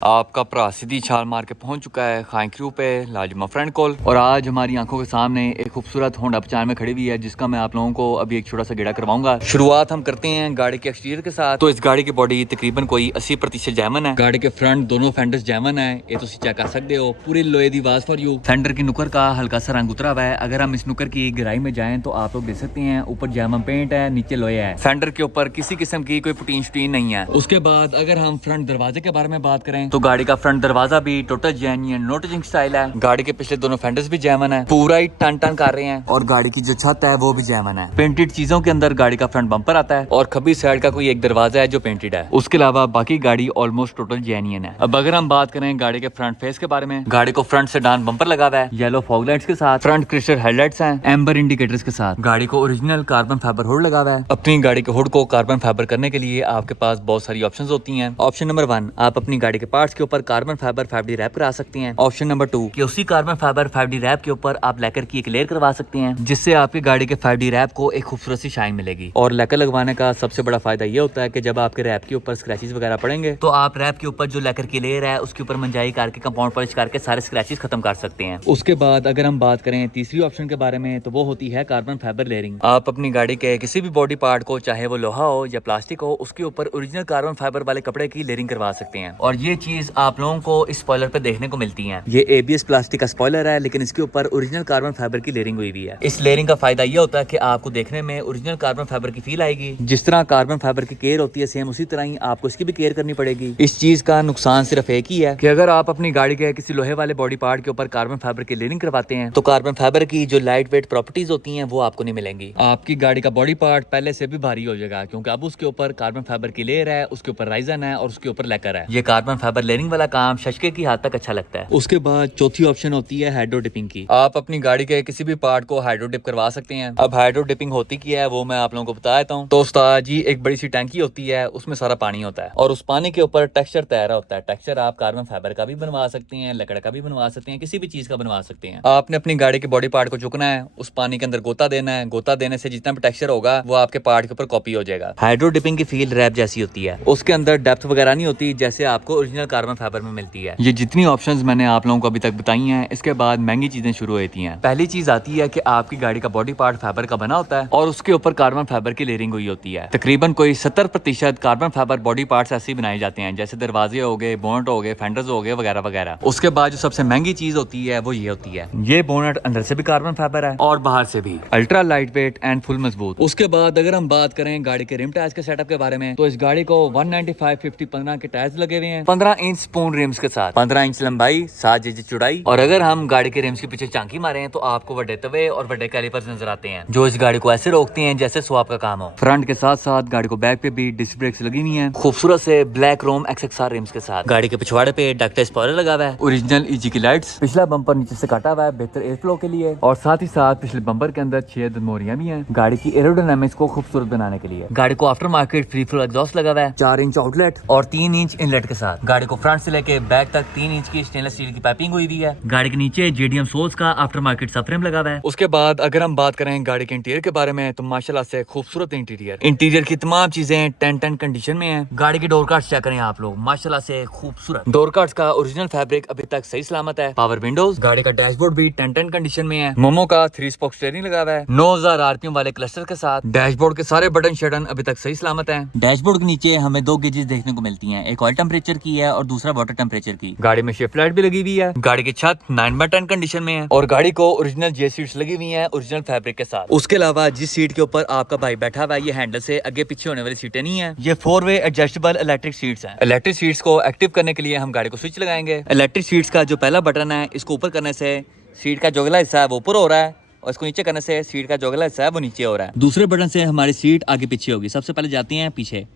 आपका भरा सीधी छाल मार के पहुंच चुका है खाई क्रू पे लाजमा फ्रेंड कॉल। और आज हमारी आंखों के सामने एक खूबसूरत होंडा 95 में खड़ी हुई है, जिसका मैं आप लोगों को अभी एक छोटा सा गेड़ा करवाऊंगा। शुरुआत हम करते हैं गाड़ी के एक्सटीरियर के साथ। तो इस गाड़ी की बॉडी तकरीबन कोई 80% जैमन है। गाड़ी के फ्रंट दोनों फेंडर्स जैमन है, ये तुम चेक कर सकते हो। पूरी लोहे दी आवाज फॉर यू। फेंडर की नुकर का हल्का सा रंग उतरा हुआ है। अगर हम इस नुकर की गहराई में जाएं तो आप लोग देख सकते हैं ऊपर जैमन पेंट है, नीचे लोहे है। फेंडर के ऊपर किसी किस्म की कोई पुटीन शुटीन नहीं है। उसके बाद अगर हम फ्रंट दरवाजे के बारे में बात करें तो गाड़ी का फ्रंट दरवाजा भी total genuine no touching style है। गाड़ी के पिछले दोनों फेंडर्स भी जैमन है, पूरा ही टन टन कर रहे हैं। और गाड़ी की जो छत है वो भी जैमन है। पेंटेड चीजों के अंदर गाड़ी का फ्रंट बम्पर आता है और खब्बी साइड का कोई एक दरवाजा है जो पेंटेड है। उसके अलावा बाकी गाड़ी ऑलमोस्ट टोटल जेन्युइन है। अब अगर हम बात करें गाड़ी के फ्रंट फेस के बारे में, गाड़ी को फ्रंट से डान बम्पर लगा हुआ है, येलो फॉग लाइट्स के साथ, फ्रंट क्रिस्टल हेडलाइट्स हैं, एम्बर इंडिकेटर्स के साथ। गाड़ी को ओरिजिनल कार्बन फाइबर हुड लगा हुआ है। अपनी गाड़ी के हुड को कार्बन फाइबर करने के लिए आपके पास बहुत सारी ऑप्शंस होती हैं। ऑप्शन नंबर 1, आप अपनी गाड़ी के पार्ट्स के ऊपर कार्बन फाइबर 5D रैप करा सकते हैं। ऑप्शन नंबर 2, कि उसी कार्बन फाइबर 5D रैप के ऊपर आप लेकर की एक लेयर करवा सकते हैं, जिससे आपकी गाड़ी के 5D रैप को एक खूबसूरत सी शाइन मिलेगी। और लेकर लगवाने का सबसे बड़ा फायदा ये होता है कि जब आपके रैप के ऊपर स्क्रैचेस वगैरह पड़ेंगे तो आप रैप के ऊपर जो लेकर की लेयर है उसके ऊपर मंजाई करके कंपाउंड पॉलिश करके सारे स्क्रैचेस खत्म कर सकते हैं। उसके बाद अगर हम बात करें तीसरी ऑप्शन के बारे में तो वो होती है कार्बन फाइबर लेयरिंग। आप अपनी गाड़ी के किसी भी बॉडी पार्ट को, चाहे वो लोहा हो या प्लास्टिक हो, उसके ऊपर ओरिजिनल कार्बन फाइबर वाले कपड़े की लेयरिंग करवा सकते हैं। और ये चीज आप लोगों को इस स्पॉइलर पे देखने को मिलती है। ये ABS प्लास्टिक का स्पॉइलर है, लेकिन इसके ऊपर ओरिजिनल कार्बन फाइबर की लेयरिंग हुई है। इस लेयरिंग का फायदा ये होता है कि आपको देखने में ओरिजिनल कार्बन फाइबर की फील आएगी। जिस तरह कार्बन फाइबर की केयर होती है सेम उसी तरह ही आपको इसकी भी केयर करनी पड़ेगी। इस चीज का नुकसान सिर्फ एक ही है कि अगर आप अपनी गाड़ी के किसी लोहे वाले बॉडी पार्ट के ऊपर कार्बन फाइबर की लेयरिंग करवाते हैं तो कार्बन फाइबर की जो लाइट वेट प्रॉपर्टीज होती हैं वो आपको नहीं मिलेंगी। आपकी गाड़ी का बॉडी पार्ट पहले से भी भारी हो जाएगा, क्योंकि अब उसके ऊपर कार्बन फाइबर की लेयर है, उसके ऊपर राइजन है और उसके ऊपर लेकर है। ये कार्बन फाइबर लेयरिंग वाला काम शशके की हद तक अच्छा लगता है। उसके बाद चौथी ऑप्शन होती है हाइड्रो डिपिंग की। आप अपनी गाड़ी के किसी भी पार्ट को हाइड्रो डिप करवा सकते हैं। अब हाइड्रो डिपिंग होती क्या है वो मैं आप लोगों को बता देता हूँ। तो उस्ताद जी, एक बड़ी सी टैंकी होती है, उसमें सारा पानी होता है और उस पानी के ऊपर टेक्सचर तैयार होता है। टेक्सचर आप कार्बन फाइबर का भी बनवा सकते हैं, लकड़ का भी बनवा सकते हैं, किसी भी चीज का बनवा सकते हैं। आपने अपनी गाड़ी के बॉडी पार्ट को चुकना है, उस पानी के अंदर गोता देना है। गोता देने से जितना भी टेक्सचर होगा वो आपके पार्ट के ऊपर कॉपी हो जाएगा। हाइड्रो डिपिंग की फील रैप जैसी होती है, उसके अंदर डेप्थ वगैरह नहीं होती जैसे आपको ओरिजिनल कार्बन फाइबर में मिलती है। ये जितनी ऑप्शंस मैंने आप लोगों को अभी तक बताई हैं, इसके बाद महंगी चीजें शुरू होती हैं। पहली चीज आती है कि आपकी गाड़ी का बॉडी पार्ट फाइबर का बना होता है और उसके ऊपर कार्बन फाइबर की लेयरिंग हुई होती है। तकरीबन कोई 70% कार्बन फाइबर बॉडी पार्ट्स ऐसे ही बनाए जाते हैं, जैसे दरवाजे हो गए, बोनट हो गए, फेंडर्स हो गए, वगैरह वगैरह। उसके बाद जो सबसे महंगी चीज होती है वो ये होती है, ये बोनट अंदर से भी कार्बन फाइबर है और बाहर से भी, ultra light weight and full मजबूत। उसके बाद अगर हम बात करें गाड़ी के रिम टायर्स के सेटअप के बारे में तो इस गाड़ी को 195/50 के टायर्स लगे हुए हैं, 15 इंच स्पून रिम्स के साथ, 15 इंच लंबाई, 7 इंच चौड़ाई। और अगर हम गाड़ी के रिम्स के पीछे चांकी मारे हैं तो आपको बड़े तवे और बड़े कैलिपर्स नजर आते हैं, जो इस गाड़ी को ऐसे रोकते हैं जैसे स्वाप का काम हो। फ्रंट के साथ साथ गाड़ी को बैक पे भी डिस्क ब्रेक्स लगी हुई हैं, खूबसूरत से ब्लैक क्रोम XXR रिम्स के साथ। गाड़ी के पिछवाड़े पे डक्टाइल स्पॉइलर लगा हुआ है, ओरिजिनल EG की लाइट्स, पिछला बम्पर नीचे से काटा हुआ है बेहतर एयर फ्लो के लिए, और साथ ही साथ पिछले बम्पर के अंदर 6 मोरियां भी हैं गाड़ी की एरोडायनामिक्स को खूबसूरत बनाने के लिए। गाड़ी को after market free flow exhaust लगा हुआ है, 4 इंच आउटलेट और 3 इंच इनलेट के साथ। गाड़ी को फ्रंट से लेके बैक तक 3 इंच की स्टेनलेस स्टील की पाइपिंग हुई हुई है। गाड़ी के नीचे JDM सोल्स का आफ्टर मार्केट सबफ्रेम लगा हुआ है। उसके बाद अगर हम बात करें गाड़ी के इंटीरियर के बारे में तो माशाल्लाह से खूबसूरत इंटीरियर की तमाम चीजें 10 कंडीशन में है। गाड़ी के डोर कार्ड्स चेक करें आप लोग, माशाल्लाह से खूबसूरत। डोर कार्ड्स का ओरिजिनल फैब्रिक अभी तक सही सलामत है। पावर विंडोज, गाड़ी का डैशबोर्ड भी 10 कंडीशन में है। मोमो का 3 स्पोक स्टीयरिंग लगा हुआ है 9000 RPM वाले क्लस्टर के साथ। डैशबोर्ड के सारे बटन शटन अभी तक सही सलामत है। डैशबोर्ड के नीचे हमें 2 गेजेस देखने को मिलती हैं, एक ऑयल टेम्परेचर की है और दूसरा वाटर टेम्परेचर की। गाड़ी में शिफ्ट लाइट भी लगी हुई है। गाड़ी की छत 9/10 कंडीशन में है और गाड़ी को ओरिजिनल जे सीट्स लगी हुई हैं ओरिजिनल फैब्रिक के साथ। उसके अलावा जिस सीट के ऊपर आपका भाई बैठा हुआ है ये हैंडल से आगे पीछे होने वाली सीटें नहीं है, ये 4-वे एडजस्टेबल इलेक्ट्रिक सीट्स हैं। इलेक्ट्रिक सीट्स को एक्टिव करने के लिए हम गाड़ी को स्विच लगाएंगे। इलेक्ट्रिक सीट्स का जो पहला बटन है इसको ऊपर करने से सीट का जो अगला हिस्सा है वो ऊपर हो रहा है और इसको नीचे करने से सीट का जो अगला हिस्सा है वो नीचे हो रहा है। दूसरे बटन से हमारी सीट आगे पीछे होगी। सबसे पहले जाती हैं पीछे,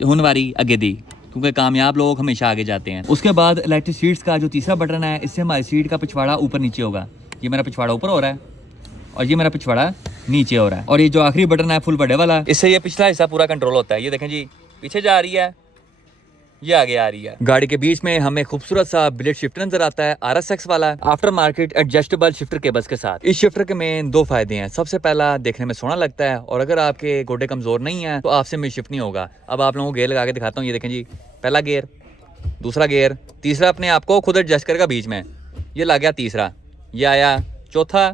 हुन वारी आगे दी, क्योंकि कामयाब लोग हमेशा आगे जाते हैं। उसके बाद इलेक्ट्रिक सीट्स का जो तीसरा बटन है इससे हमारी सीट का पिछवाड़ा ऊपर नीचे होगा। ये मेरा पिछवाड़ा ऊपर हो रहा है और ये मेरा पिछवाड़ा नीचे हो रहा है। और ये जो आखिरी बटन है फुल बड़े वाला, इससे ये पिछला हिस्सा पूरा कंट्रोल होता है। ये देखें जी, पीछे जा रही है, ये आगे आ रही है। गाड़ी के बीच में हमें खूबसूरत सा बिलेट शिफ्टर नजर आता है RSX वाला after market adjustable shifter cables के साथ। इस शिफ्टर के में 2 फायदे हैं। सबसे पहला, देखने में सोना लगता है और अगर आपके गोडे कमजोर नहीं है तो आपसे में शिफ्ट नहीं होगा। अब आप लोगों को गेयर लगा के दिखाता हूँ। ये देखें जी, पहला गियर, दूसरा गियर, तीसरा अपने आप को खुद एडजस्ट करेगा बीच में, ये लग गया तीसरा, ये आया चौथा,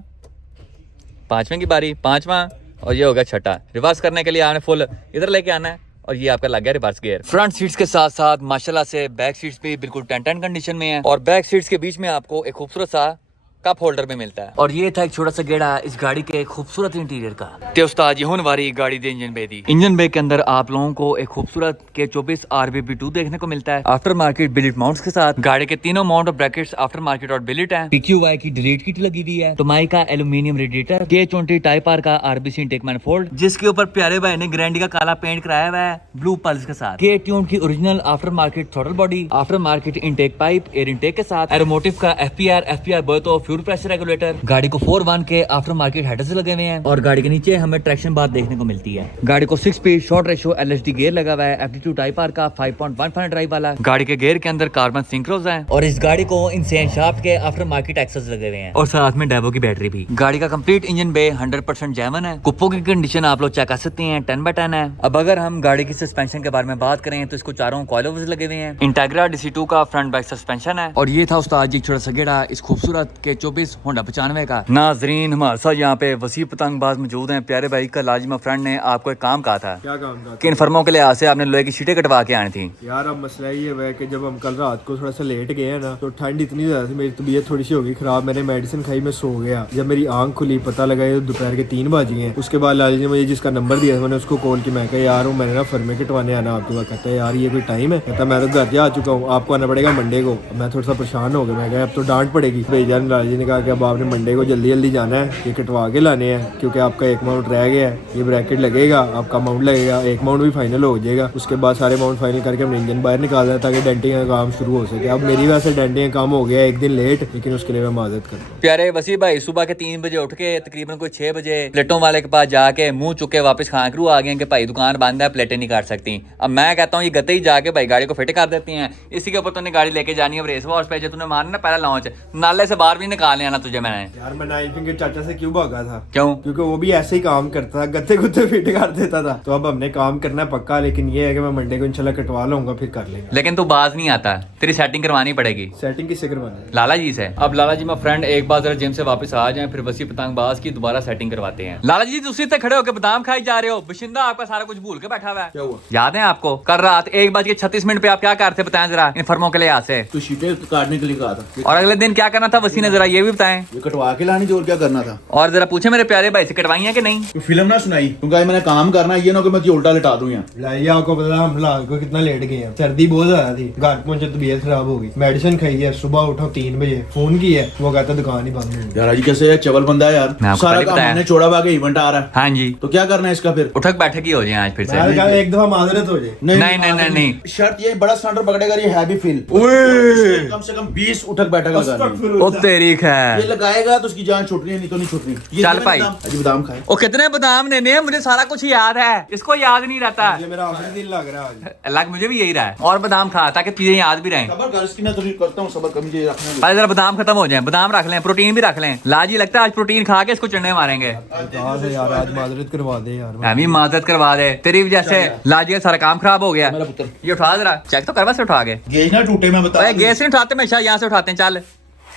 पांचवें की बारी पांचवा, और ये हो गया छठा। रिवर्स करने के लिए आपने फुल इधर लेके आना है और ये आपका लग गया रिवर्स गियर। फ्रंट सीट्स के साथ साथ माशाल्लाह से बैक सीट्स भी बिल्कुल 10-10 कंडीशन में है और बैक सीट्स के बीच में आपको एक खूबसूरत सा कप होल्डर में मिलता है। और ये था एक छोटा सा गेड़ा इस गाड़ी के खूबसूरत इंटीरियर का। ते उस्ताद ये होने वाली गाड़ी दे इंजन बे दी। इंजन बे के अंदर आप लोगों को एक खूबसूरत K24 RBB2 देखने को मिलता है आफ्टर मार्केट बिलेट माउंट्स के साथ। गाड़ी के तीनों माउंट और ब्रैकेट्स आफ्टर मार्केट और बिलेट है। PQY की डिलीट किट लगी हुई है। टोमाई का aluminium radiator, K20 type R का RBC इंटेक मैनिफोल्ड जिसके ऊपर प्यारे भाई ने ग्रैंडी का काला पेंट कराया हुआ है ब्लू पल्स के साथ। K ट्यून की original after market throttle body, after market intake pipe, air intake के साथ। एरोमोटिव का FPR बर्थ और फ्यूल प्रेशर रेगुलेटर। गाड़ी को 4-1 के आफ्टर मार्केट हेडर्स लगे हुए हैं और गाड़ी के नीचे हमें ट्रैक्शन बार देखने को मिलती है। गाड़ी को 6 speed short ratio LHD gear लगा हुआ है, FD2 टाइप आर का 5.15 ड्राइव वाला। गाड़ी के गियर के अंदर कार्बन सिंक्रोज है और इस गाड़ी को इनसेन शाफ्ट के आफ्टर मार्केट एक्सेस लगे हुए हैं और साथ में डेवो की बैटरी भी। गाड़ी का कंप्लीट इंजन बे 100% जेन्युइन है। कुप्पो की कंडीशन आप लोग चेक कर सकते हैं, 10/10 है। अब अगर हम गाड़ी की सस्पेंशन के बारे में बात करें तो इसको चारों कॉइलोवर्स लगे हुए हैं। इंटेग्रा DC2 का फ्रंट बैक सस्पेंशन है। और ये था उस्ताद जी छोटा सा गेड़ा इस खूबसूरत K24 होंडा 95 का। नाजरीन हमारे साथ यहाँ पे वसी पतंगबाज मौजूद हैं। प्यारे भाई का लाजिमा फ्रेंड ने आपको एक काम कहा था। क्या काम था? किन फर्मों के लिहाज से आपने लोहे की शीटें कटवा के आनी थी? यार अब मसला ये है कि जब हम कल रात को थोड़ा सा लेट गए हैं ना तो ठंड इतनी ज्यादा थी, मेरी तबीयत थोड़ी सी हो गई खराब। मैंने मेडिसिन खाई, मैं सो गया। जब मेरी आंख खुली पता लगा ये दोपहर के 3 बज गए। उसके बाद लाल जी ने मुझे जिसका नंबर दिया मैंने उसको कॉल किया। मैं कहा यार मैंने ना फर्मे कटवाने आना आपके पास। कहता है यार ये कोई टाइम है? कहता मैं तो घर जा चुका हूँ, आपको आना पड़ेगा मंडे को। मैं थोड़ा सा परेशान हो गया। मैं कहा अब तो डांट पड़ेगी। भैया लाल जी ने कहा कि अब आपने मंडे को जल्दी जल्दी जाना है, ये कटवा के लाने हैं क्योंकि आपका एक माउंट रह गया है। ये ब्रैकेट लगेगा, आपका माउंट लगेगा, एक माउंट भी फाइनल हो जाएगा। उसके बाद सारे माउंट फाइनल करके हमने इंजन बाहर निकाल दिया ताकि डेंटिंग का काम शुरू हो सके। अब मेरी वजह से डेंटिंग का काम हो गया एक दिन लेट, लेकिन उसके लिए मैं माजरत करता हूं। प्यारे वसी भाई सुबह के 3 बजे उठ के तकरीबन कोई 6 बजे प्लेटों वाले के पास जाके मुंह चुके वापस खांकरू आ गए कि भाई दुकान बंद है, प्लेटें नहीं काट सकती। अब मैं कहता हूँ ये गते ही जाके भाई गाड़ी को फिट कर देती हैं। इसी के ऊपर तूने गाड़ी लेके जानी है रेस वॉश पे, जो तूने मारना पहला लॉन्च नाले से बाहर भी निकाल आना तुझे। मैंने यार मैं नाइनपिंग के चाचा से क्यों भागा था? क्यों? क्योंकि वो भी ऐसे ही काम करता था, गत्ते गुत्ते फिट कर देता था। तो अब हमने काम करना है पक्का, लेकिन ये है कि मैं मंडे को इंशाल्लाह कटवा लूंगा, फिर कर लेंगे। लेकिन तू बाज नहीं आता, तेरी सेटिंग करवानी पड़ेगी। सेटिंग किससे करवाना है? लाला जी से। अब लाला जी मैं फ्रेंड एक बार जरा जिम से वापस आ जाए, फिर वसी पतंगबाज की दोबारा सेटिंग करवाते हैं। लाला जी दूसरी तक खड़े होकर बादाम खाई जा रहे हो, बशिंदा आपका सारा कुछ भूल के बैठा हुआ है। क्या हुआ? याद है आपको कल रात 1:36 पे आप क्या करते बताएं जरा इन फर्मों के लिए यहाँ से? तो शीटें काटने के लिए कहा था और अगले दिन क्या करना था वसी ने, जरा ये भी बताएं। ये कटवा के लानी थी और क्या करना था। और जरा पूछे मेरे प्यारे भाई से कटवाई है कि नहीं? तो फिल्म ना सुनाई क्योंकि मैंने काम करना, ये ना कि मैं तुझे उल्टा लिटा दूं यहाँ। लाइया आपको पता हम रात को कितना लेट गए हैं, सर्दी बहुत ज्यादा थी, घर पहुंचे तबीयत खराब हो गई, मेडिसिन खाई है, सुबह उठा 3 बजे, फोन किया है, वो कहता दुकान ही बंद हो गई। यार आज कैसे है, चवल बंदा है मैं यार, आपको सारा पहले काम बताया। हमने छोड़ा हुआ के इवेंट आ रहा है। हाँ जी, तो क्या करना है इसका फिर? उठक बैठक ही हो जाए आज फिर से। मैंने कहा एक दफा माजरत हो जाए। नहीं। शर्त ये बड़ा स्टैंडर्ड पकड़ेगा, ये हैवी फील कम से कम 20 उठक बैठक लगानी। ओ तेरी खैर, ये लगाएगा तो उसकी जान छूटनी है, नहीं तो नहीं छूटनी। ये चल भाई। अजी बादाम खाए। ओ कितने बादाम ने मुझे सारा कुछ याद है, इसको याद नहीं रहता। ये मेरा आखिरी दिन लग रहा है आज। लग मुझे भी यही रहा है। और बादाम खा ताकि चीजें याद भी रहें। सबर कर, इसकी मैं तो करता हूँ सबर, कमी ये रखना है। पहले जरा बादाम खत्म हो जाए, बादाम रख लें, प्रोटीन भी रख लें। लाजी लगता है आज प्रोटीन खा के इसको चढ़ने मारेंगे। कहा से यार आज माजरत करवा दे यार। मैं भी माजरत करवा दे, तेरी वजह से लाजी का सारा काम खराब हो गया। मेरा पुत्र ये उठा जरा, चेक तो करवा से उठा के। गेज ना टूटे, मैं बता। गैस नहीं उठाते, हमेशा यहाँ से उठाते हैं। चल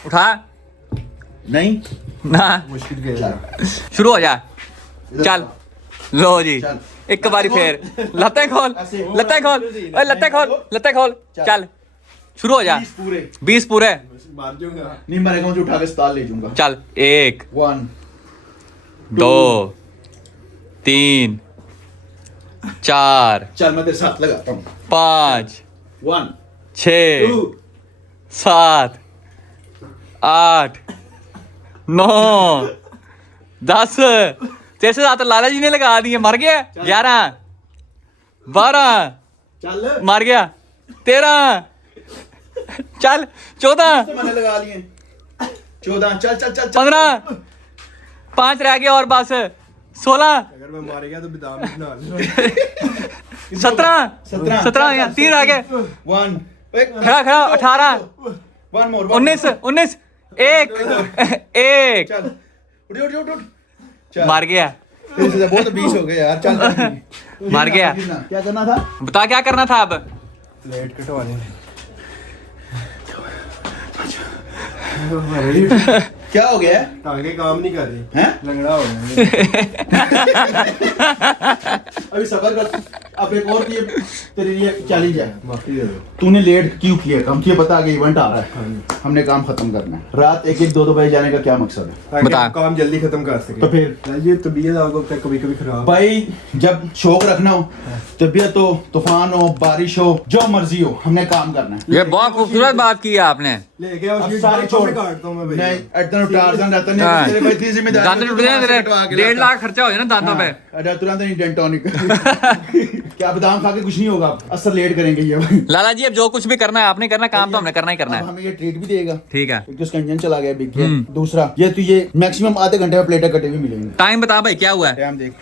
उठा नहीं मुश्किल चल। गया। शुरू हो जा, चल लो जी चल। एक बारी फिर लत्ते खोल, लत्ते खोल, ओए लत्ते खोल, लत्ते खोल, चल शुरू हो जा। 20 पूरे मार दूंगा। नहीं मरेगा, मुझे उठा के अस्पताल ले जाऊंगा। चल 1 1 2 3 4 चल मैं तेरे साथ लगाता हूँ। 5 1 6 2 7 8 9 10 तेरे से ज्यादा लाला जी ने लगा दिए, मर गया। 11 12 चल मर गया। 13 चल 14 तो मैंने लगा लिए। 14 चल चल चल 15 5 रह गए और बस 16 अगर मैं मार गया तो बादाम भी बना लूंगा। 17 3 रह गए। 1 खड़ा खड़ा 18 1 मोर 19 एक चल उठ उठ उठ उठ चल मार गया, तेरे से बहुत 20 हो गए यार। चल मार गया। क्या करना था? बता क्या करना था अब? प्लेट कटवा लेंगे। क्या हो गया है? टांगे काम नहीं कर रही हैं? लंगड़ा हो गया। अभी सबर कर, अब एक और ये तेरे लिए चैलेंज है। माफी दे दो। तूने लेट क्यों किया? हम तुझे पता कि इवेंट आ रहा है, हमने काम खत्म करना है। रात 1-1, 2-2 बजे जाने का क्या मकसद है? ताकि बता। हम काम जल्दी खत्म कर सके। तो फिर ये तबीयत आपको कभी कभी खराब। भाई जब शौक रखना हो, तबीयत हो, तूफान हो, बारिश हो, जो मर्जी हो, हमने काम करना है। ये बहुत खूबसूरत बात की है आपने। ले गया अब उसी सारे छोड़ काटता हूं मैं भैया। नहीं, इतना टार्जन रहता नहीं हाँ। तेरे भाई, इतनी जिम्मेदारी दांत टूट गए तेरे, 1.5 लाख खर्चा हो जाए ना दांतों पे। अरे तुरंत नहीं डेंटोनिक। क्या बादाम खा के कुछ नहीं होगा, असर लेट करेंगे ये भाई। लाला जी अब जो कुछ भी करना है आपने करना, काम तो हमने करना ही करना अब है। हमें ये ट्रीट भी देगा। ठीक है, एक तो उसका इंजन चला गया बिक गया, दूसरा ये तो ये मैक्सिमम आधे घंटे में प्लेटें कटे हुए मिलेंगे। टाइम बता भाई क्या हुआ है? टाइम देख,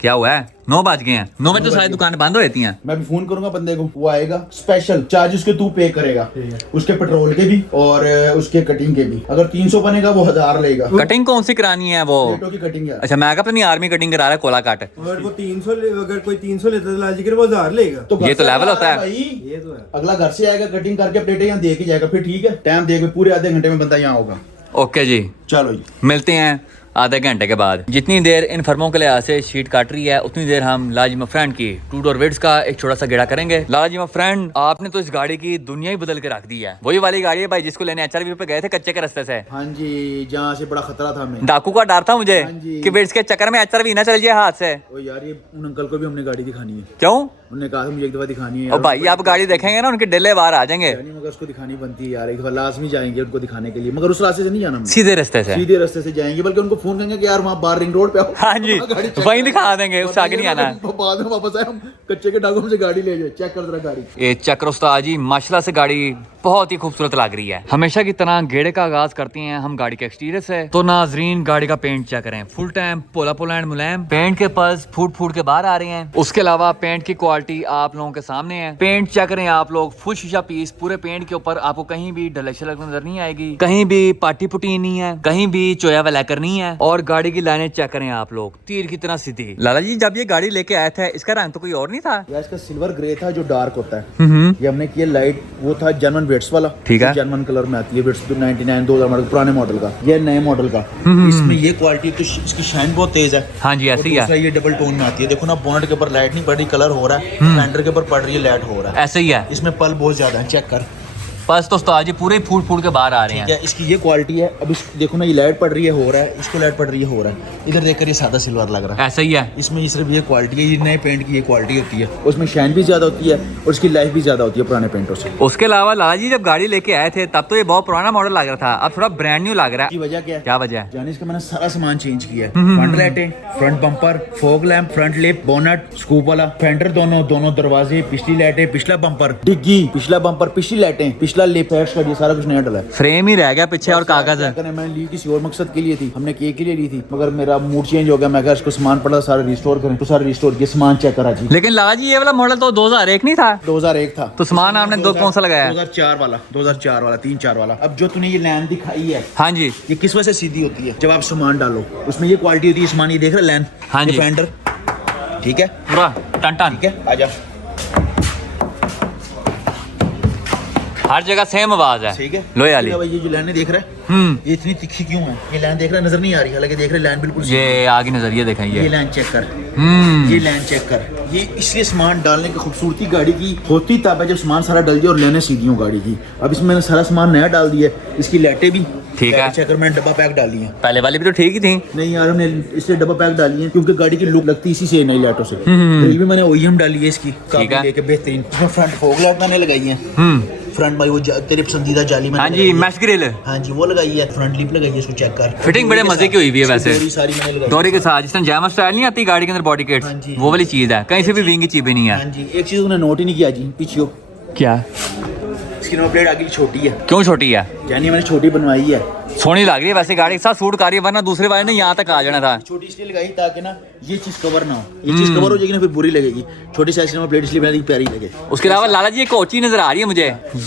क्या हुआ है? 9 बज गए हैं। 9 बजे तो सारी दुकानें बंद हो रहती हैं। मैं भी फोन करूंगा बंदे को, वो आएगा, स्पेशल चार्ज उसके तू पे करेगा, उसके पेट्रोल के भी और उसके कटिंग के भी। अगर 300 बनेगा वो 1000 लेगा। कटिंग कौन सी करानी है वो? प्लेटों की कटिंग है। अच्छा, मैं अपनी आर्मी कटिंग करा रहा है, कोला काट। अगर वो 300 अगर कोई 300 लेता है तो लाल जी के वो 1000 लेगा। तो घर ये तो से लेवल आ होता रहा है। भाई। ये तो है। अगला घर से आएगा, कटिंग करके प्लेटें यहाँ दे के जाएगा, फिर ठीक है। टाइम देख पूरे आधे घंटे में बंदा यहाँ होगा। ओके जी, चलो जी, मिलते हैं आधे घंटे के बाद। जितनी देर इन फर्मों के लिहाज से शीट काट रही है उतनी देर हम लाजिमा फ्रेंड की टू डोर विड्स का एक छोटा सा गेड़ा करेंगे। लाजिमा फ्रेंड, आपने तो इस गाड़ी की दुनिया ही बदल के रख दी है। वही वाली गाड़ी है भाई जिसको लेने HRV पे गए थे कच्चे के रास्ते से। हाँ जी, जहाँ से बड़ा खतरा था हमें। डाकू का डर था मुझे हाँ जी। कि विड्स के चक्कर में HRV ना चल जाए हाथ से। ओ यार, ये उन अंकल को भी हमने गाड़ी दिखानी है। क्यों? उन्होंने कहा था मुझे एक दफा दिखानी है और भाई आप गाड़ी देखेंगे ना उनके डेले बाहर आ जाएंगे। यानी मगर उसको दिखानी बनती है यार, एक दफा लाजमी जाएंगे उनको दिखाने के लिए, मगर उस रास्ते से नहीं जाना हमने। सीधे रास्ते से। सीधे रास्ते से जाएंगे, बल्कि उनको फोन करेंगे कि यार वहाँ बाहर रिंग रोड पे आओ। हाँ जी, गाड़ी check वहीं करो। दिखा देंगे, उससे आगे नहीं आना है। बाद में वापस आए हम कच्चे के डाकों से गाड़ी ले जाए, चेक कर जरा गाड़ी। ये चक्र उस्ताद जी माशाल्लाह से गाड़ी बहुत ही खूबसूरत लग रही है। हमेशा की तरह गेड़े का आगाज करते हैं हम गाड़ी के एक्सटीरियर से। तो नाजरीन, गाड़ी का पेंट चेक करें, फुल टाइम पोला पोला एंड मुलायम। पेंट के पल्स फूट फूट के बाहर आ रहे हैं। उसके अलावा पेंट की क्वालिटी आप लोगों के सामने है। पेंट चेक करें आप लोग, फुल शीशा पीस पूरे पेंट के ऊपर, आपको कहीं भी डले शलक नजर नहीं आएगी, कहीं भी पाटी पुटी नहीं है, कहीं भी चोया वलैकर नहीं है। और गाड़ी की लाइनें चेक करें आप लोग, तीर की तरह सीधी। लाला जी जब ये गाड़ी लेके आए थे इसका रंग तो कोई और नहीं था? यार इसका सिल्वर ग्रे था जो डार्क होता है। ये हमने किया लाइट, वो था जर्मन वेट्स वाला। ठीक है। जर्मन कलर में आती है वेट्स 99 2000 मॉडल, पुराने मॉडल का। ये नए मॉडल का। इसमें ये क्वालिटी तो इसकी शाइन बहुत तेज है। हाँ जी, ऐसे ही दूसरा है, ये डबल टोन में आती है। देखो ना, बोनेट के ऊपर लाइट नहीं पड़ रही, कलर हो रहा है। फेंडर के ऊपर पड़ रही है, लाइट हो रहा है। ऐसे ही है। इसमें पल बहुत ज्यादा है, चेक कर। बस तो उस्ताद जी पूरे फूट फूट के बाहर आ रहे ठीक हैं। है, इसकी ये क्वालिटी है। अब इस देखो ना, ये लाइट पड़ रही है, हो रहा है, इसको लाइट पड़ रही है, हो रहा है। इधर देखकर ये सादा सिल्वर लग रहा है। ऐसे ही है। इसमें ये सिर्फ ये क्वालिटी है, ये नए पेंट की ये क्वालिटी होती है। उसमें शाइन भी ज्यादा होती है और इसकी लाइफ भी ज्यादा होती है पुराने पेंटों से। उसके अलावा लाला जी जब गाड़ी लेके आए थे तब तो ये बहुत पुराना मॉडल लग रहा था, अब थोड़ा ब्रांड न्यू लग रहा की है। वजह क्या है? क्या वजह है? यानी इसका मैंने सारा सामान चेंज किया है। फ्रंट लाइटें, front bumper, fog lamp, front lip, bonnet, scoop वाला, फेंडर दोनों दरवाजे, पिछली लाइटें, पिछला बम्पर, डिग्गी, पिछला बम्पर, पिछली लाइटें, पिछला लिप, हेड्स का, ये सारा कुछ नया डला है। फ्रेम ही रह गया पीछे और कागज है। मैंने ली किसी और मकसद के लिए थी, हमने केक के लिए ली थी, मगर मेरा मूड चेंज हो गया। मैं कहा इसको सामान पड़ा सारा रिस्टोर करें, तो सारा रिस्टोर किया, सामान चेक करा जी। लेकिन लाला जी ये वाला मॉडल तो 2001 नहीं था? 2001 था। तो सामान आपने दो कौन सा लगाया? 2004 वाला, 3-4 वाला। अब जो तूने ये लैन दिखाई है, हाँ जी, ये किस वजह से सीधी होती है? जब आप सामान डालो उसमें ये क्वालिटी होती है। सामान ये देख रहे लैन, हाँ जी। डिफेंडर, ठीक है, पूरा टन टन, ठीक है, आजा, हर जगह सेम आवाज है। ठीक है। लोहे वाली। ये जो लाइन देख रहा है, ये इतनी तिखी क्यों है? ये लाइन देख रहा है, नजर नहीं आ रही, हालांकि देख रहे लाइन बिल्कुल सीधी है। ये आगे नजरिए देखें ये ये। लाइन चेक कर, ये लाइन चेक कर। ये इसलिए सामान डालने की खूबसूरती गाड़ी की होती तब है जब सामान सारा डल जाए और लाइनें सीधी हो गाड़ी की। अब इसमें मैंने सारा सामान नया डाल दिया है, इसकी लाइटें भी ठीक है। चेक कर, मैंने डब्बा पैक डाली है। पहले वाली भी तो ठीक ही थी। नहीं यार, हमने इसलिए डब्बा पैक डाली है क्योंकि गाड़ी की लुक लगती इसी से, नई लाइटों से। ग्रिल भी मैंने OEM डाली है इसकी, काफी है। लेके बेहतरीन। इसमें फ्रंट फॉग लाइट मैंने लगाई है। फ्रंट भाई वो तेरी पसंदीदा जाली मैंने हाँ लगाई जी, है। मैश ग्रिल हाँ जी, वो लगाई है। फ्रंट लिप लगाई है, इसको चेक कर। फिटिंग बड़े मजे की हुई हुई है वैसे। डोरी सारी मैंने लगाई डोरी के साथ जिस तरह जैमर स्टाइल नहीं आती गाड़ी के अंदर बॉडी किट्स, हाँ जी। वो वाली चीज है, कहीं से भी विंग की चीज भी नहीं हाँ है। जी। एक चीज उन्होंने नोट ही नहीं किया जी, पीछे क्या? इसकी नंबर प्लेट आगे की छोटी है। क्यों छोटी है? यानी मैंने छोटी बनवाई है। सोनी लग रही है वैसे, गाड़ी के साथ सूट कर रही है, वरना दूसरे वाले ने यहाँ तक आ जाना था। छोटी इसलिए लगाई ताकि ना ये चीज कवर ना हो। ये चीज कवर हो जाएगी ना फिर बुरी लगेगी। छोटी साइज की नंबर प्लेट इसलिए बनाई प्यारी लगे। उसके अलावा लाला जी एक और चीज नजर आ रही है मुझे,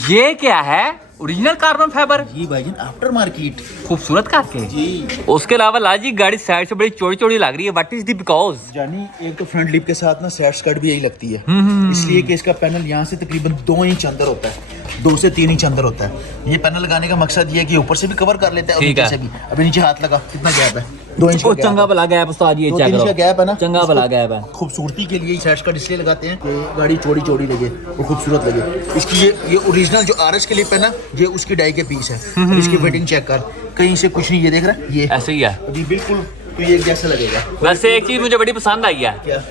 ये क्या है? ओरिजिनल कार्बन फाइबर, जी भाईजान, आफ्टर मार्केट, खूबसूरत करके जी। उसके अलावा लाला जी गाड़ी साइड से बड़ी चौड़ी चौड़ी लग रही है, व्हाट इज द बिकॉज? जानी एक तो फ्रंट लिप के साथ ना सेट स्कर्ट भी यही लगती है, इसलिए कि इसका पैनल यहाँ से तकरीबन 2 इंच अंदर होता है। 2 से 3 इंच अंदर होता है। ये पैनल लगाने का मकसद ये है कि ऊपर से भी कवर कर लेता है और ठीक नीचे है। से भी। अभी नीचे हाथ लगा, कितना गैप है, 2 इंच का ओ gap चंगा है। भला गैप उस्ताद, ये 2-3 चेक इंच का करो, गैप है ना, चंगा भला गैप है। खूबसूरती के लिए सेट्स का डिस्प्ले लगाते हैं कि गाड़ी चौड़ी चौड़ी लगे और खूबसूरत लगे। इसकी ये ओरिजिनल जो आरएस क्लिप है ना, ये उसकी डाई के पीस है। अब इसकी फिटिंग चेक कर, कहीं से कुछ नहीं, ये देख रहा है, ये ऐसे ही है। जी बिल्कुल, तो ये जैसा लगेगा। वैसे एक चीज मुझे बड़ी पसंद आई है, क्या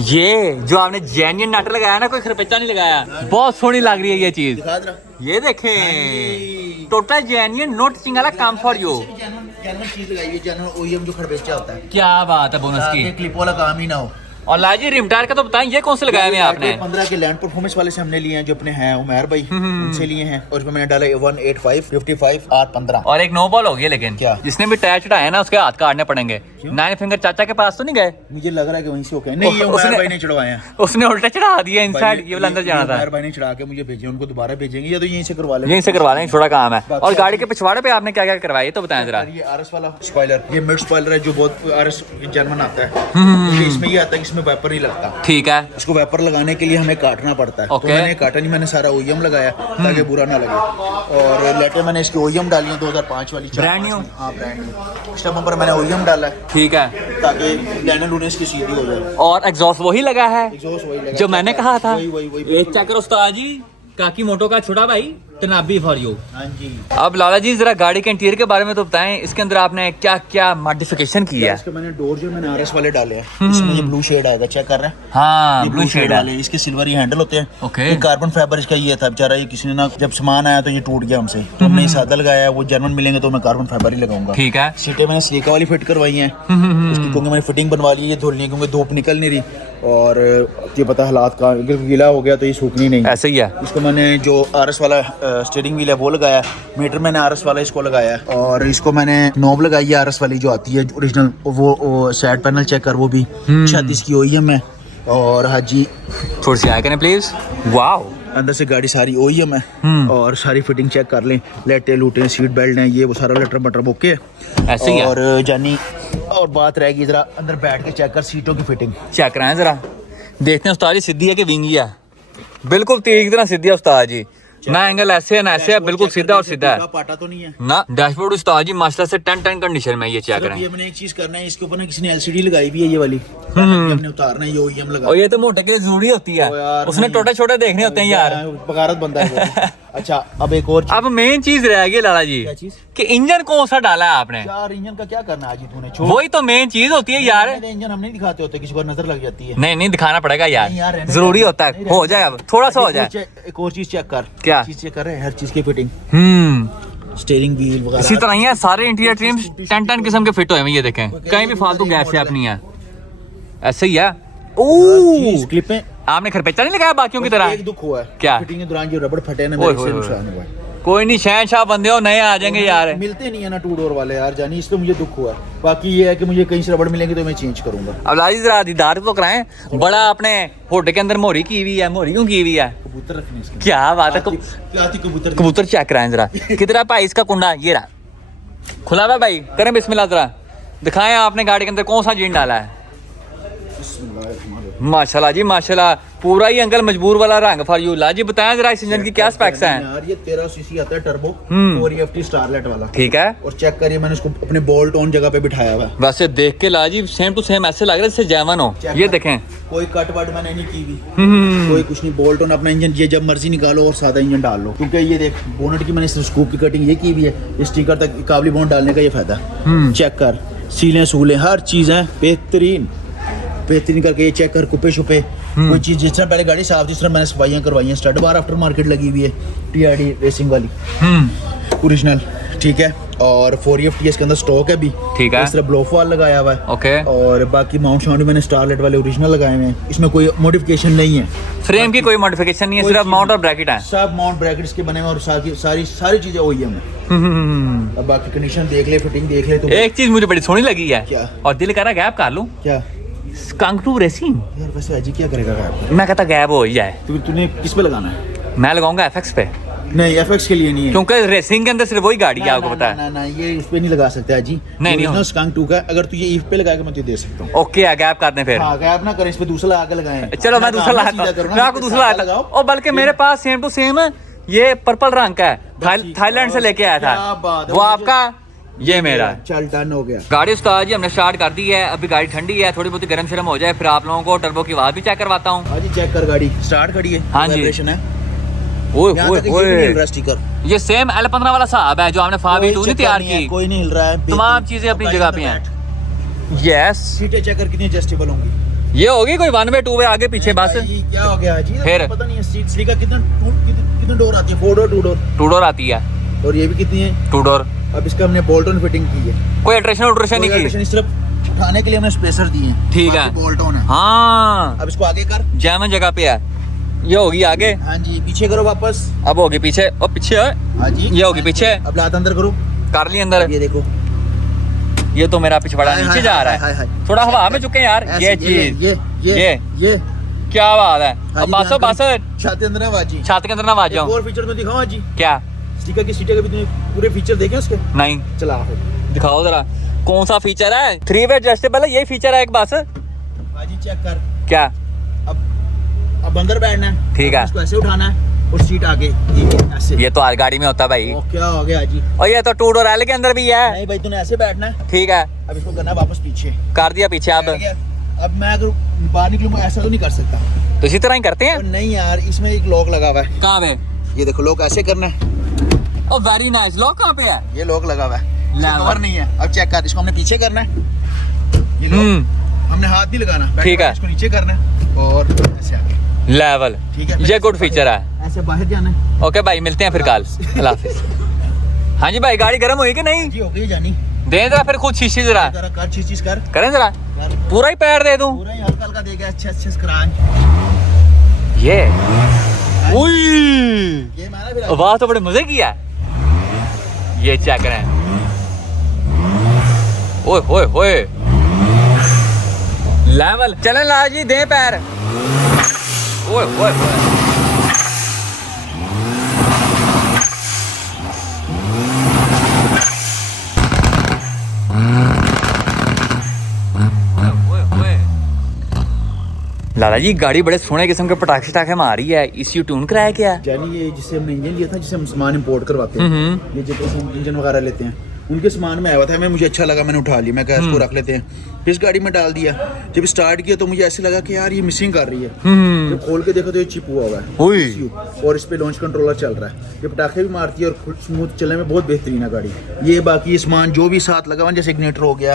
ये जो आपने जेन्युइन नट लगाया ना, कोई खरपचा नहीं लगाया, बहुत सोहनी लग रही है ये चीज। दिखा दे ये देखें, टोटल जेन्युइन नो टचिंग वाला काम फॉर यू। जनरल चीज लगाई है, जनरल ओईएम जो खरबेचा होता है, क्या बात है बोनस ताकि की। क्लिप वाला काम ही ना हो। और लाजी रिम टायर का तो बताएं, ये कौन से लगाए हुए हैं आपने? 15 के लैंड परफॉर्मेंस वाले से हमने लिए हैं, जो अपने हैं उमर भाई, उनसे लिए हैं। और इसमें मैंने डाला 185 55 R15। और एक नो बॉल हो गया, लेकिन क्या? जिसने भी टायर चढ़ाया ना उसके हाथ काटने पड़ेंगे। 9 फिंगर चाचा के पास तो नहीं गए? मुझे लग रहा है कि वहीं से होके नहीं, ये उसने- उमर भाई ने चढ़वाए हैं। उसने उल्टा चढ़ा दिया इनसाइड, ये वाला अंदर जाना था। उमर भाई ने चढ़ा के मुझे भेजे, उनको दोबारा भेजेंगे या तो यहीं से करवा लेंगे। यहीं से करवा लेंगे, थोड़ा काम है। और गाड़ी के पिछवाड़े पे आपने क्या क्या करवाया ये तो बताएं जरा। ये आरएस वाला स्पॉइलर, ये मिड स्पॉइलर है जो बहुत आरएस जर्मन आता है। क्योंकि इसमें ये आता है कि इसमें वाइपर नहीं लगता। ठीक है। इसको वेपर लगाने के लिए हमें काटना पड़ता है। तो ओके। मैंने काटा नहीं, मैंने सारा ओईएम लगाया ताकि बुरा ना लगे। और लेटर मैंने इसकी ओईएम डाली है 2005 वाली, Brand new? हाँ ब्रांड न्यू। पिछला बम्पर मैंने ओईएम डाला है ठीक है। ताकि लाइनर लूने इसकी सीधी हो जाए। और एग्जॉस्ट वही लगा है एग्जॉस्ट वही लगा जो मैंने कहा था। वही ये चेक करो उस्ताद जी, काकी मोटो का छोटा भाई तनाबी फॉर यू। हाँ जी। अब लाला जी जरा गाड़ी के इंटीरियर के बारे में तो बताएं, इसके अंदर आपने क्या क्या मॉडिफिकेशन की है? इसके मैंने डोर जो मैंने आरएस वाले डाले हैं, इसमें ये ब्लू शेड आएगा, चेक कर रहे हैं। हाँ ये ब्लू शेड वाले, है। इसके सिल्वर ही हैंडल होते हैं। ओके। ये कार्बन फाइबर इसका ये था बेचारा, ये किसी ने ना, जब सामान आया तो ये टूट गया हमसे, तो हमने ये सादा लगाया है। वो जर्मन मिलेंगे तो मैं कार्बन फाइबर ही लगाऊंगा। ठीक है। सीटें मैंने स्लीका वाली फिट करवाई हैं इसकी, क्योंकि मैंने फिटिंग बनवा ली है, ये धुलनी है क्योंकि धूप निकल नहीं रही। और ये पता हालात का, अगर गीला हो गया तो ये सूखनी नहीं। ऐसे ही है। इसको मैंने जो आरएस वाला स्टीयरिंग व्हील है वो लगाया, मीटर मैंने आरएस वाला इसको लगाया है। और इसको मैंने नॉब लगाई है आरएस वाली जो आती है ओरिजिनल, वो साइड पैनल चेक कर, वो भी 36 की ओईएम है। और हाजी थोड़ी सी आया करें प्लीज। वाओ, अंदर से गाड़ी सारी ओईएम है। और सारी फिटिंग चेक कर लें, लेटे लूटे सीट बेल्ट हैं, ये वो सारा लटर बटर ओके है। ऐसे ही है। और जानी और बात रहेगी, जरा अंदर बैठ के चेक कर सीटों की फिटिंग। चेक कराएं जरा, देखते हैं उस्ताद जी सीधी है कि विंगी है। बिल्कुल ठीक तरह सीधी है उस्ताद जी, ना एंगल ऐसे है ना ऐसे है, बिल्कुल सीधा और सीधा है पाटा तो नहीं है ना। डैशबोर्ड उस्ताद जी माशाल्लाह से 10 कंडीशन में, ये चेक सिर्फ करें। ये मैंने एक चीज करना है, इसके ऊपर ना किसी ने एलसीडी लगाई भी है, ये वाली हमने उतारना है, ये ओईएम लगा। और ये तो मोटे के लिए जरूरी होती है, ओ यार, उसने नहीं। छोटे छोटे देखने होते हैं यार। बगारत बंदा है वो। अच्छा अब एक और अब मेन चीज रह गई लाला जी, क्या चीज? कि इंजन कौन सा डाला है आपने? यार इंजन का क्या करना है आज तूने, छोड़। वही तो मेन चीज होती है यार। इंजन हम नहीं दिखाते होते, किसी को नजर लग जाती है। नहीं नहीं दिखाना पड़ेगा नहीं यार, यार, रहने जरूरी दे। होता है। नहीं, हो रहने जाए दे। अब थोड़ा सा हो जाए। एक और चीज चेक कर। क्या? चीज चेक कर रहे हैं, हर चीज की फिटिंग, इसी स्टीयरिंग व्हील वगैरह। तरह ही है सारे इंटीरियर ट्रिम्स 10 किस्म के फिट हुए हैं, ये देखें कहीं भी फालतू गैप शैप नहीं है, ऐसे ही है। चीज ओह, क्लिपें आपने खरपेचा नहीं लगाया बाकियों की तरह? एक दुख हुआ है क्या? फिटिंग के दौरान जो रबड़ फटे ना, ओए मेरे होए से होए। नुकसान हुआ है। कोई नहीं, शहनशाह बंदे हो, नए आ जाएंगे यार। मिलते नहीं है ना टू डोर वाले यार जानी, इसलिए मुझे दुख हुआ है। बाकी ये है कि मुझे कहीं से रबड़ मिलेंगे तो मैं चेंज करूंगा। अब लाजी जरा दीदार तो कराएं, बड़ा अपने होटल के अंदर मोहरी की हुई है, मोहरी क्यों की हुई है? कबूतर रखने इसके, क्या बात है। क्या आती कबूतर कबूतर चेक कराएं जरा, किधर भाई इसका कुंडा? ये रहा खुला हुआ भाई, करें बिस्मिल्लाह जरा, दिखाएं आपने गाड़ी के अंदर कौन सा जीन डाला है। माशाल्लाह जी माशाल्लाह, पूरा ही अंकल मजबूर वाला रंग फॉर यू। लाजी बताएं जरा इस इंजन की क्या स्पेक्स हैं? यार ये 13 सीसी आता है टर्बो 4EFT स्टारलेट वाला। ठीक है। और चेक करिए, मैंने इसको अपने बोल्ट ऑन जगह पे बिठाया हुआ है। वैसे देख के लाजी सेम टू सेम ऐसे लग रहा है जैसे जैवन हो। चेक ये कर। देखें, कोई कट वट मैंने नहीं की हुई, कोई कुछ नहीं। बोल्ट ऑन अपना इंजन, ये जब मर्जी निकालो और सादा इंजन डाल लो। क्योंकि ये देख बोनट की मैंने स्कूप की कटिंग ये की हुई है, स्टिकर तक काबली बॉन्ड डालने का ये फायदा। चेक कर, सीलें सूलें हर चीज है बेहतरीन करके। ये चेक कर, कुपे शुपे कोई चीज, जिस तरह पहले गाड़ी साफ थी, जिस तरह मैंने सफाइयां करवाई हैं। स्टड बार आफ्टर मार्केट लगी हुई है, TRD रेसिंग वाली ओरिजिनल, ठीक है। और 4EFT इसके अंदर स्टॉक है भी, ठीक है। इस तरह ब्लोफ वाल लगाया हुआ है। ओके। और बाकी माउंट शाउंट मैंने स्टारलेट वाले ओरिजिनल लगाए हुए हैं, इसमें कोई मॉडिफिकेशन नहीं है। फ्रेम की कोई मॉडिफिकेशन नहीं है, कोई सिर्फ चीज़ माउंट और नहीं। ब्रैकेट है। सब माउंट ब्रैकेट्स के बने हुए और सारी चीजें OEM है। अब बाकी कंडीशन देख ले, फिटिंग देख ले तुम। एक चीज मुझे बड़ी सोहनी लगी है, क्या? और दिल कर रहा गैप कर लूं, क्या स्कंक टू रेसिंग। यार वैसे अजी क्या करेगा गैप? मैं कहता गैप हो ही जाए, तूने किस पे लगाना है? मैं लगाऊंगा FX पे, नहीं FX के लिए नहीं है, क्योंकि रेसिंग के अंदर सिर्फ वही गाड़ी है, आपको पता है। ना ये उस पे नहीं लगा सकते अजी। नहीं ओरिजिनल स्कंक 2 का, अगर तू ये ईफ पे लगाएगा मैं तुझे दे सकता हूँ। ओके है, गैप करते हैं फिर। हाँ गैप ना कर, इस पे दूसरा लगा के लगाएं। चलो मैं दूसरा काम लाता सीधा हूँ, करो ना, मैं आपको दूसरा लाता हूँ। और बल्कि मेरे पास सेम टू सेम ये पर्पल रंग का है, थाईलैंड से लेके आया क्या था बात है, वो मुझे- आपका, ये मेरा। चल डन हो गया। गाड़ी उस्ताद जी हमने स्टार्ट कर दी है, अभी गाड़ी ठंडी है, थोड़ी बहुत गर्म शर्म हो जाए फिर आप लोगों को टर्बो की आवाज भी चेक करवाता हूँ। हाँ जी चेक कर, गाड़ी स्टार्ट खड़ी है। हाँ जी। वाइब्रेशन है। ओए यहाँ ओए तक ये भी नहीं हिल ओए, रहा स्टिकर। ये सेम L15 वाला साहब है जो हमने फावी 2 नहीं तैयार की। कोई नहीं हिल रहा है। तमाम चीजें अपनी जगह पे हैं। यस, सीटें चेक कर कितनी एडजस्टेबल होंगी। ये होगी कोई 1 वे 2 वे आगे पीछे बस। भाई, क्या हो गया जी? फिर? पता नहीं है सीट स्लीका कितना डोर आती है, 4 डोर 2 डोर, 2 डोर आती है, और ये भी कितनी है? 2 डोर। अब इसका हमने बोल्ट ऑन फिटिंग की है। कोई अल्ट्रेशन नहीं की। इस तरफ उठाने के लिए हमने स्पेसर दिए हैं। ठीक है। बोल्ट ऑन है। हाँ, अब इसको आगे कर। जैमन जगह पे है। ये होगी आगे, हाँ जी, पीछे करो वापस। अब होगी पीछे, और पीछे है। हाँ जी, ये होगी पीछे। अब लात अंदर करो। कर ली अंदर। ये देखो, ये तो मेरा पिछवाड़ा हाय, नीचे हाय, जा हाय, रहा हाय, है, हाय। थोड़ा हवा में चुके यार। ऐसे, ये चीज, ये क्या बात है। हाँ अब जी, बस ध्यान बस करो। छाती अंदर ना बाजी। छत के अंदर ना आवाज एक जाऊं। और फीचर तो दिखाओ जी। क्या? स्टिकर की सीटें कभी तुमने पूरे फीचर देखे उसके? नहीं, चला आओ। दिखाओ जरा कौन सा फीचर है। 3 वे एडजस्टेबल है, यही फीचर है एक बस। बाजी चेक कर। क्या? अब अंदर बैठना है। ठीक है। इसको ऐसे उठाना है और सीट आगे ये ऐसे। ये तो हर गाड़ी में होता है भाई। ओ, क्या हो गया जी? और ये तो 2 डोर एल के अंदर भी है। नहीं भाई, तूने ऐसे बैठना है। ठीक है, अब इसको करना है वापस पीछे। कर दिया पीछे। अब बैठ गया। अब मैं अगर बाहर निकलूँ ऐसा तो नहीं कर सकता। तो इसी तरह ही करते हैं। और नहीं यार, इसमें एक लॉक लगा हुआ है। कहाँ पे? ये देखो, लॉक ऐसे करना है। ओ वेरी नाइस। लॉक कहाँ पे है? ये लॉक लगा हुआ है, ला कवर नहीं है। अब चेक कर, इसको हमने पीछे करना है। ये लॉक हमने हाथ नहीं लगाना। बैठ ठीक के है। इसको नीचे करना है और ऐसे आगे। लेवल। ठीक है। ये गुड फीचर है। ऐसे बाहर जाना है। ओके भाई, मिलते हैं फिर कल। अल्लाह हाफिज। हाँ जी भाई, गाड़ी गर्म हुई कि नहीं? जी हो गई जानी। दें जरा फिर खुद शीशी जरा जरा कर, चीज कर। करें जरा, कर। पूरा ही पैर दे दूं। पूरा ही हल्का हल्का देगा, अच्छे स्क्रैच। ये उई, ये माना फिर आवाज तो बड़े मजे की है। ये चेक करें। ओए ओए ओए, लेवल। चलें लाल जी, दे पैर। ओए ओए ओए, लाला जी गाड़ी बड़े सोने किस्म के पटाखे शटाखे मारी है। इसी ट्यून कराया क्या है? जानी, ये जिससे हमने इंजन लिया था, जिससे हम सामान इंपोर्ट करवाते हैं, ये जब हम इंजन वगैरह लेते हैं, उनके सामान में आया हुआ था। मैं मुझे अच्छा लगा, मैंने उठा लिया। मैं कहा इसको रख लेते हैं। फिर इस गाड़ी में डाल दिया। जब स्टार्ट किया तो मुझे ऐसे लगा कि यार ये मिसिंग कर रही है। जब खोल के देखो तो ये चिप हुआ हुआ ओए। है, और इस पे लॉन्च कंट्रोलर चल रहा है। ये पटाखे भी मारती है और स्मूथ चलने में बहुत बेहतरीन है गाड़ी। ये बाकी सामान जो भी साथ लगा हुआ है, जैसे इग्निटर हो गया,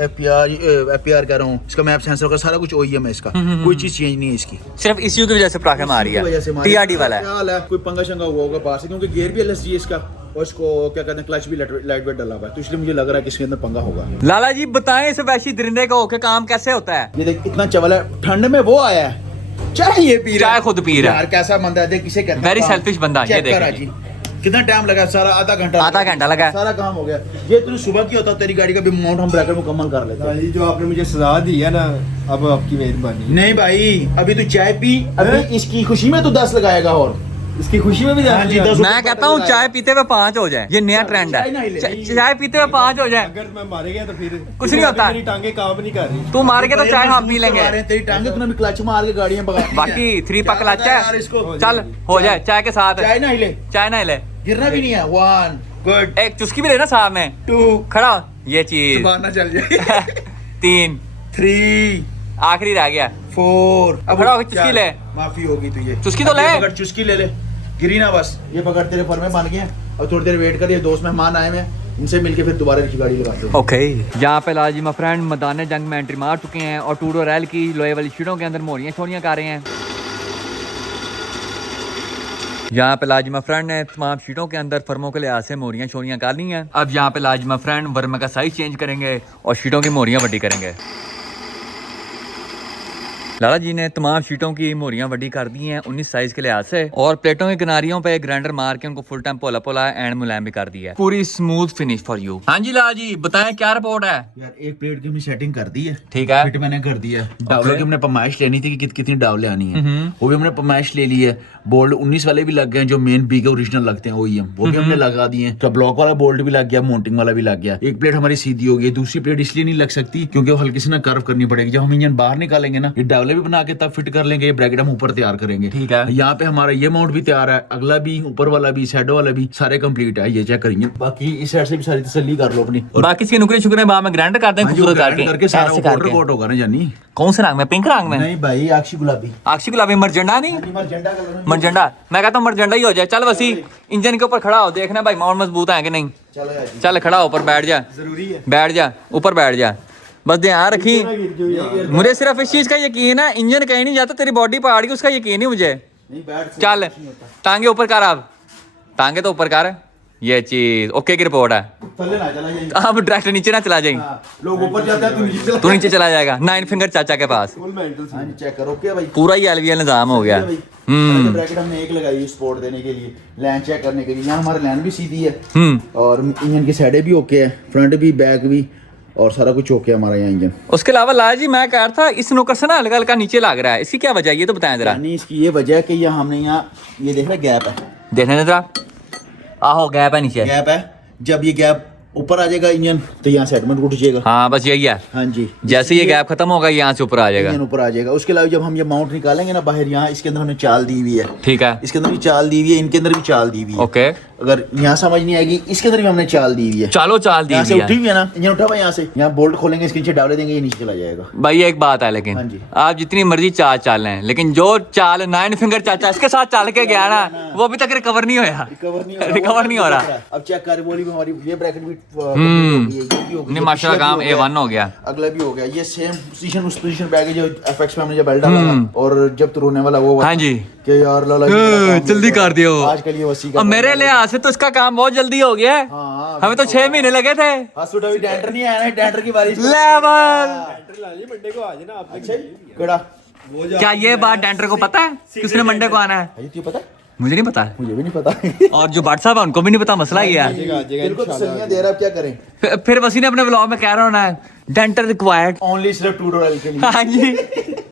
एपीआर कह रहा हूँ, इसका मैप सेंसर का सारा कुछ OEM है। इसका कोई चीज चेंज नहीं है इसकी। सिर्फ इसी की वजह से पटाखे मारी इसी की वजह है। से मारी। TRD वाला है। क्या हाल है? कोई पंगा शंगा हुआ होगा बाहर से, क्योंकि गियर भी LSG है इसका, और इसको क्या कहते हैं, क्लच भी लाइट वेट डला हुआ है, तो इसलिए मुझे लग रहा है कि इसके अंदर पंगा होगा। लाला जी बताएं इस वैशी दरिंदे का होके काम कैसे होता है? ये देख कितना चवल है। ठंड में वो आया है, चाय ये पी रहा है। चाय खुद पी रहा है। यार कैसा बंदा है, देख किसे कहते हैं। Very selfish बंदा, ये चेक देख कर लीजिए। जी। कितना टाइम लगा? सारा आधा घंटा लगा। सारा काम हो गया। ये तूने सुबह किया होता, तेरी गाड़ी का भी माउंट हम ब्रेकर मुकम्मल कर लेते। ये जो आपने मुझे सजा दी है ना, अब आपकी मेहरबानी। नहीं भाई, अभी तू चाय पी। अभी इसकी खुशी में तू 10 लगाएगा और इसकी खुशी में भी हाँ जी, 10 मैं कहता हूँ चाय पीते हुए 5 हो जाए। ये नया ट्रेंड चाय नहीं है। ले। चाय पीते हुए 5 हो जाए। अगर मैं मारे गया तो फिर कुछ नहीं होता। मेरी टांगे काम नहीं कर रही। तू मार के तो चाय हम पी लेंगे। तेरी टांगे तूने भी क्लच मार के गाड़ियां भगाती हैं। बाकी 3 पक क्या लच पता यार है। इसको। चल हो जाए चाय के साथ। चाय ना हिले, चाय ना ले, गिरना भी नहीं है। 1 गुड, एक चुस्की भी लेना साथ में। 2 खड़ा हो। ये चीज मारना चल जाए। 3 3 आखिरी रह गया। 4 अब खड़ा होकर चुस्की ले। माफी होगी तुझे। चुस्की तो अब ये ले। पकड़, चुस्की ले ले। गिरी ना बस। ये पकड़, तेरे फर में बन गए हैं। अब थोड़ी देर वेट कर, ये दोस्त मेहमान आए हैं, इनसे मिलके फिर दोबारा इसकी गाड़ी लगाते हैं। ओके यहाँ पे लाजिमा फ्रेंड मैदान जंग में एंट्री मार चुके हैं और 2 डोर एल की लोहे वाली शीटों के अंदर मोरियां छोरियां कर रहे हैं। यहाँ पे लाजिमा फ्रेंड ने तमाम शीटों के अंदर फर्मों के लिहाज से मोरियां छोरियां कर ली हैं। अब यहाँ पे लाजिमा फ्रेंड वर्मा का साइज चेंज करेंगे और शीटों की मोरियां वड्डी करेंगे। लाला जी ने तमाम शीटों की मोरियां वड्डी कर दी हैं 19 साइज के लिहाज से, और प्लेटों की किनारियों पे ग्राइंडर मार के उनको फुल टाइम पोला पोला एंड मुलायम भी कर दिया है। पूरी स्मूथ फिनिश फॉर यू। हाँ जी लाला जी बताएं क्या रिपोर्ट है? यार एक प्लेट की हमने सेटिंग कर दी है। ठीक है। फिट मैंने कर दिया है। डावलों की हमने पमाइश लेनी थी कि कितनी डावले आनी है, वो भी हमने पमाइश ले ली है। बोल्ट 19 वाले भी लग गए, जो मेन बी के ओरिजिनल लगते हैं OEM, वो भी हमने लगा दिए हैं। तो ब्लॉक वाला बोल्ट भी लग गया, माउंटिंग वाला भी लग गया। एक प्लेट हमारी सीधी हो गई, दूसरी प्लेट इसलिए नहीं लग सकती क्योंकि वो हल्की सी ना कर्व करनी पड़ेगी। जब हम इंजन बाहर निकालेंगे ना, ये डावले वाले भी बना के तब फिट कर लेंगे, ये ब्रैकेट हम ऊपर तैयार करेंगे। ठीक है। यहाँ पे हमारा ये माउंट भी तैयार है, अगला भी, ऊपर वाला भी, साइड वाला भी, सारे कंप्लीट है। ये चेक करेंगे, बाकी इस साइड से भी सारी तसल्ली कर लो अपनी। बाकी इसके नुकरे शुक्र बाद में ग्राइंड करते हैं, खूबसूरत करके सारा ऐसे बॉर्डर करके। कोट होगा ना जानी। कौन से रंग में? पिंक रंग में? नहीं भाई, अक्षी गुलाबी। अक्षी गुलाबी, मरजंडा नहीं? मरजंडा कलर। मरजंडा, मैं कहता हूँ मरजंडा ही हो जाए। चल वसी इंजन के ऊपर खड़ा हो, देखना भाई माउंट मजबूत है कि नहीं। चलो यार जी। चल खड़ा हो, ऊपर बैठ जा, जरूरी है। बैठ जा, ऊपर बैठ जा, बस ध्यान रखी। गिर जो यार। मुझे सिर्फ इस चीज का यकीन है, इंजन कहीं नहीं जाता, तेरी बॉडी पहाड़ की, उसका यकीन नहीं मुझे। नहीं बैठ से चल टांगे ऊपर कर, आप टांगे तो ऊपर कर। ये चीज ओके की रिपोर्ट है। थल्ले ना चला जाए। अब डायरेक्ट नीचे ना चला जाए, हाँ, लोग ऊपर जाते हैं, तू नीचे चला। तू नीचे चला जाएगा। 9 फिंगर चाचा के पास फुल मेंटल हाँ जी, चेक करो। ओके भाई, पूरा ही एलवीएल निजाम हो गया। ब्रैकेट हमने एक लगाई सपोर्ट देने के लिए, लाइन चेक करने के लिए। यहाँ हमारी लाइन भी सीधी है और इंजन की साइडें भी ओके है, फ्रंट भी, बैक भी, और सारा कुछ ओके है हमारा यहाँ इंजन। उसके अलावा लाल जी मैं कह रहा था, इस नौकर से ना हल्का हल्का नीचे लग रहा है, इसकी क्या वजह है ये तो बताएं जरा। यानी इसकी ये वजह है कि यहाँ हमने यहाँ ये देख रहे गैप है, देखने दे जरा। आहो गैप है नीचे। गैप है। जब ये गैप ऊपर आ जाएगा इंजन तो यहाँ सेगमेंट उठ जाएगा। हाँ बस यही है। हाँ जी, जैसे ये गैप खत्म होगा यहाँ से ऊपर आ जाएगा। इंजन ऊपर आ जाएगा। उसके अलावा जब हम ये माउंट निकालेंगे ना बाहर, यहाँ इसके अंदर हमने चाल दी हुई है। ठीक है। इसके अंदर भी चाल दी हुई है, इनके अंदर भी चाल दी हुई है। ओके, अगर यहाँ समझ नहीं आएगी, इसके अंदर भी हमने चाल दी हुई है। चालो चाल दी यहाँ से हुई उठी है। हुई है ना, इंजन उठा हुआ है यहाँ से, यहाँ बोल्ट खोलेंगे, इसके नीचे डाले देंगे, ये नीचे चला जाएगा। भाई एक बात है हाँ लेकिन जी। आप जितनी मर्जी चाल चालें, लेकिन जो चाल 9 फिंगर चाचा इसके साथ चल के गया ना, वो अभी तक रिकवर नहीं होया। रिकवर नहीं हो रहा। अब चेक कर, बोली भी हमारी ये ब्रैकेट भी complete हो गई है, ये भी हो गई नहीं है, माशाल्लाह पिछला काम भी हो A1 हो गया। अगला भी हो गया। ये सेम पोजीशन उस पोजीशन पे आ गई जो एफएक्स में हमने जब बेल्ट डाला था, और जब तो रोने वाला वो हाँ जी। कि यार लाला जी बड़ा काम जल्दी किया। कर दियो। आजकल ये वसी का अब मेरे लिहाज से तो इसका काम बहुत जल्दी हो गया है। हाँ, हमें तो 6 महीने लगे थे। हॉस्पिटल अभी डेंटर नहीं आया ना, डेंटर की बारिश लेवल। मंडे को आ जाना आपने। अच्छा केड़ा वो जा क्या ये बात डेंटर को पता है किसने मंडे को आना है? अजी तुझे पता? मुझे नहीं पता। मुझे भी नहीं पता। और जो भट्ट साहब है उनको भी नहीं पता, मसला ये है। दिल को तसल्लियां दे रहा है, अब क्या करें। फिर वसी ने अपने ब्लॉग में कह रहा होना है डेंटर रिक्वायर्ड। ओनली सिर्फ 2 डॉलर के लिए। हाँ जी।